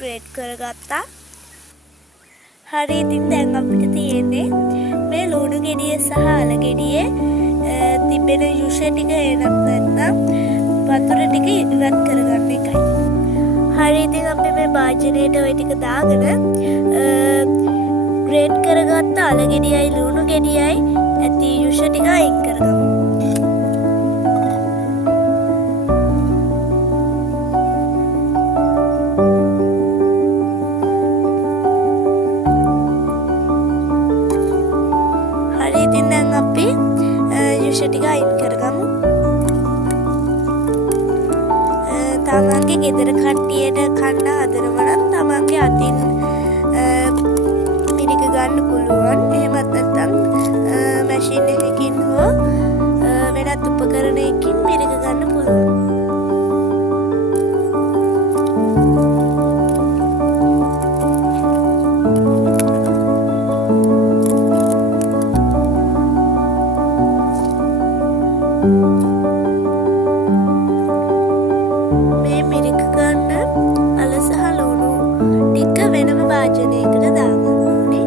Great කරගත්තා. හරි ඉතින් දැන් අපිට තියෙන්නේ මේ ලුණු ගෙඩිය සහ අල ගෙඩියේ තිබෙන යුෂ ටික එනත් නැත්නම් වතුර ටික ඉවත් කරගන්න එකයි. හරි ඉතින් අපි මේ භාජනයට ওই ටික දාගෙන ග්‍රේට් කරගත්ත අල ගෙඩියයි ලුණු ගෙඩියයි ඇති යුෂ ටික අයින් කරගමු. හරි ඉතින් දැන් අපි යුෂ ටික අයින් කරගමු. තමන්ගේ ගෙදර කට්ටියට කන්න හදනවා නම් තමන්ගේ අතින් මිරික ගන්න පුළුවන්. එහෙමත් නැත්නම් මැෂින් එකකින් හෝ වෙනත් උපකරණයකින් මිරික ගන්න පුළුවන්. මේ මිරික ගන්න අල සහ ලුණු ටික වෙනම භාජනයකට දාගන්න ඕනේ.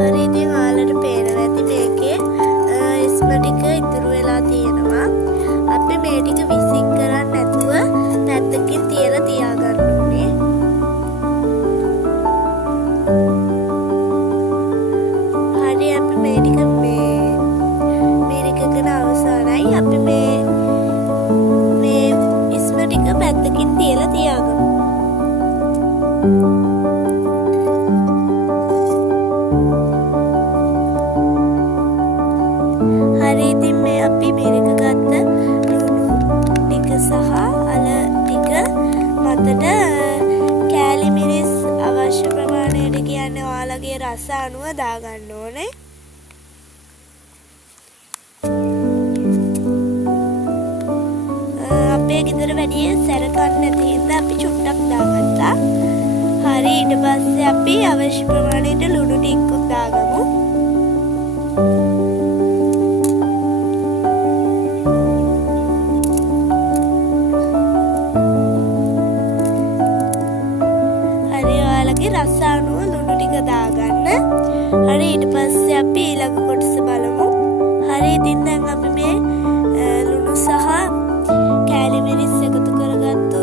හරි ඉතින් ඔයාලට පේනවා ඇති මේකේ ඉස්ම ටික ඉතුරු වෙලා තියෙනවා. අපි මේ ටික විසික් කරන්නේ නැතුව පැත්තකින් තියලා තියාගන්න ඕනේ. හරි අපි මේ ටික මිරිකගෙන අවසానයි. අපි මේ ඉස්ම ටික පැත්තකින් තියලා තියාගමු. හරි ඉතින් මේ අපි මිරික ගත්ත ලුණු ටික සහ අල ටික මතට කෑලි මිරිස් අවශ්‍ය ප්‍රමාණයට කියන්නේ ඔයාලගේ රස අනුව දාගන්න ඕනේ. අපේ ගෙදර වැඩිය සැරකන්න නැති හින්දා අපි චුට්ටක් දාගත්තා. හරි ඊට පස්සේ අපි අවශ්‍ය ප්‍රමාණයට ලුණු ටිකක් දාගමු. රස අනුව ලුණු ටික දාගන්න. හරි ඊට පස්සේ අපි ඊළඟ කොටස බලමු. හරි ඉතින් දැන් අපි මේ ලුණු සහ කෑලි මිරිස් එකතු කරගත්තු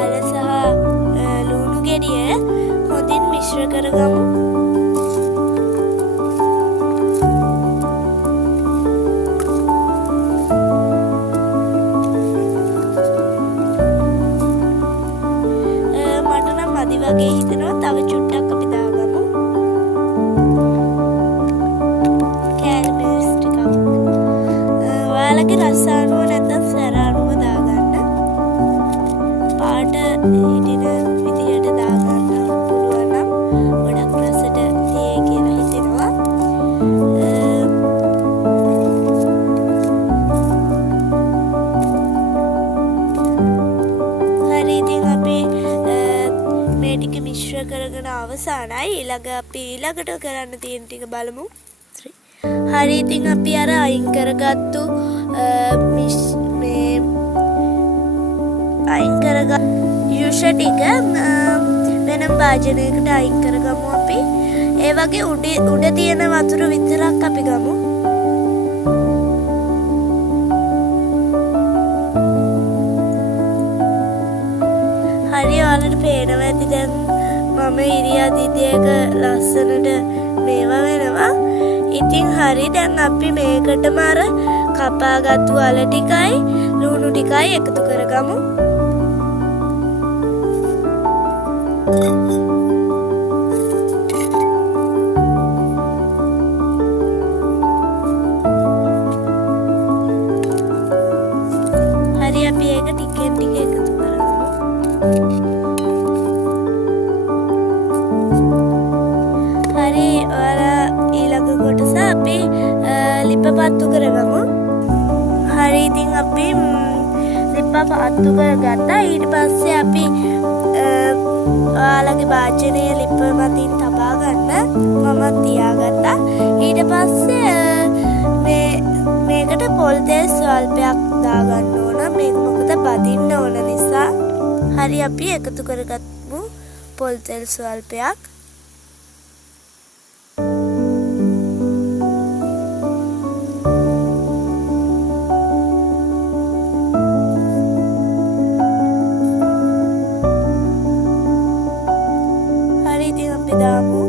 අල සහ ලුණු ගෙඩිය හොඳින් මිශ්‍ර කරගමු. මට නම් මදි වගේ හිතෙනවා. තව චුට්ටක් අපි දාගමු. කෑලි මිරිස් ටිකක් ඔයාලගේ රස අනුව නැත්නම් සැර අනුව දාගන්න. පාට හිටින විදියට දාගන්න පුළුවන් නම් ගොඩක් රසට තියේ කියලා හිතෙනවා. හරි ඉතින් අපි මේ ටික මිශ්‍ර කරගෙන අවසానයි. ඊළඟට කරන්න තියෙන ටික බලමු. හරි ඉතින් අපි අර අයින් කරගත්තු යුෂ ටික වෙනම භාජනයකට අයින් කරගමු අපි. ඒ වගේ උඩ තියෙන වතුර විතරක් අපි ගමු. හරි ඔයාලට පේනවා ඇති දැන් මම ඉරියාදිදයක ලස්සනට මේවා වෙනවා. ඉතින් හරි දැන් අපි මේකටම අර කපාගත්තු අල ටිකයි ලුණු ටිකයි එකතු කරගමු. හරි අපි ඒක ටිකෙන් ටික එකතු කරගමු. හරි ඔයාලා ඊළඟ කොටස අපි ලිප පත්තු කරගමු. හරි ඉතින් අපි ලිප පත්තු කරගත්තා. ඊට පස්සේ අපි ඔයාලගේ භාජනයේ ලිප මතින් තබා ගන්න මම තියාගත්තා. ඊට පස්සේ මේකට පොල් තෙල් ස්වල්පයක් දාගන්න ඕන. මේක මොකද බදින්න ඕන නිසා. හරි අපි එකතු කරගමු පොල් තෙල් ස්වල්පයක්. දාමු.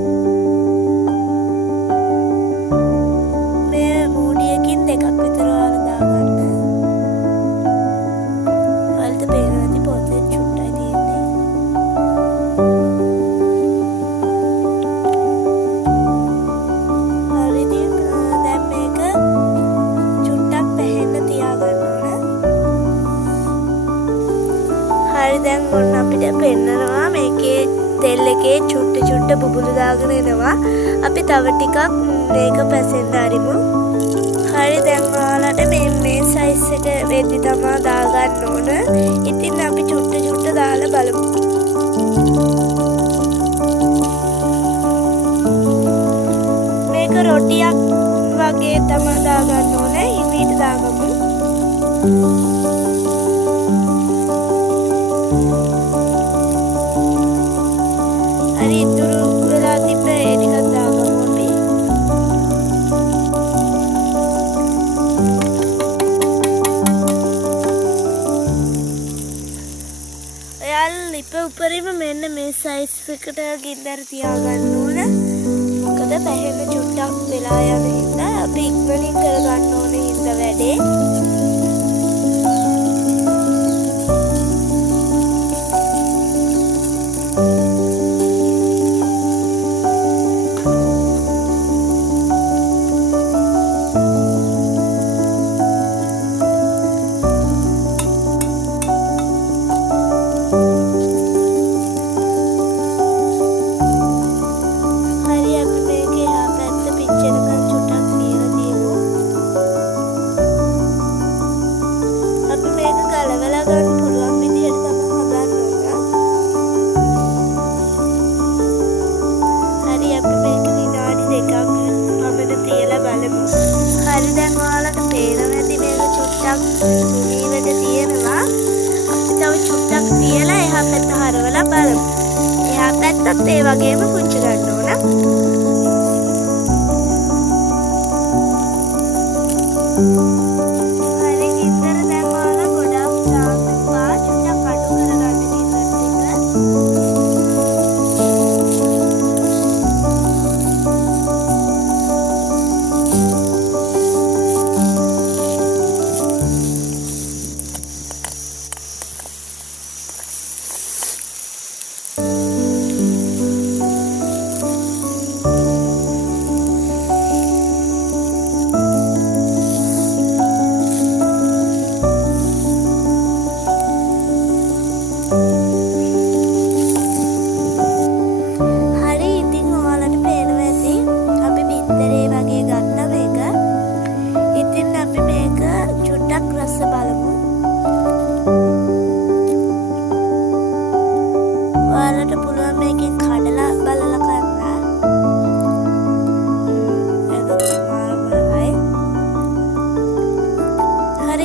මේ මූඩියකින් දෙකක් විතර ඔයාලා දාගන්න. ඔයාලට පේනවා ඇති පොල් තෙල් චුට්ටයි තියෙන්නේ. හරි ඉතින් දැන් මේක චුට්ටක් පැහෙන්න තියාගන්න ඕන. හරි දැන් ඔන්න අපිට පෙන්නනවා මේකේ තෙල් එකේ චුට්ට බුබුලු දාගෙන එනවා. අපි තව ටිකක් මේක පැසෙන්න අරිමු. හරි දැන් ඔයාලට මේ සයිස් එක වෙද්දි තමයි දාගන්න ඕන. ඉතින් අපි චුට්ට දාලා බලමු. මේක රොටියක් වගේ තමයි දාගන්න ඕන. හිමීට දාගමු. හරි ඉතුරු වෙලා තිබ්බ ඒ ටිකක් දාගමු අපි. ඔයාලා ලිප උඩරිම මෙන්න මේ සයිස් එකට ගින්දර තියාගන්න ඕන. මොකද පැහැම චුට්ටක් වෙලා යන හින්දා අපි ඉක්මනින් කරගන්න ඕන හින්දා වැඩේ. හරි දැන් ඔයාලට පේනවා ඇති මේක චුට්ටක් තුනීවට තියෙනවා. අපි තව චුට්ටක් තියලා එහා පැත්ත හරවලා බලමු. එහා පැත්තත් ඒ වගේම පුංචි ගන්න ඕන. හරි ගින්දර දැන් ඔයාලා ගොඩක් දාන්න එපා. චුට්ටක් අඩු කරගන්න ගින්දර ටික.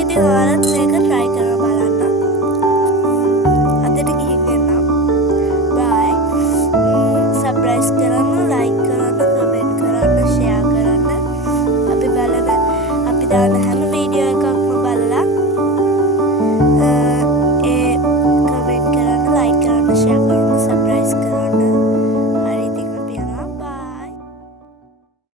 ඉතින් ඔයාලත් මේක try කරලා බලන්න. අදට ගිහින් එන්නම්. bye. subscribe කරන්න, like කරන්න, comment කරන්න, share කරන්න. අපි දාන හැම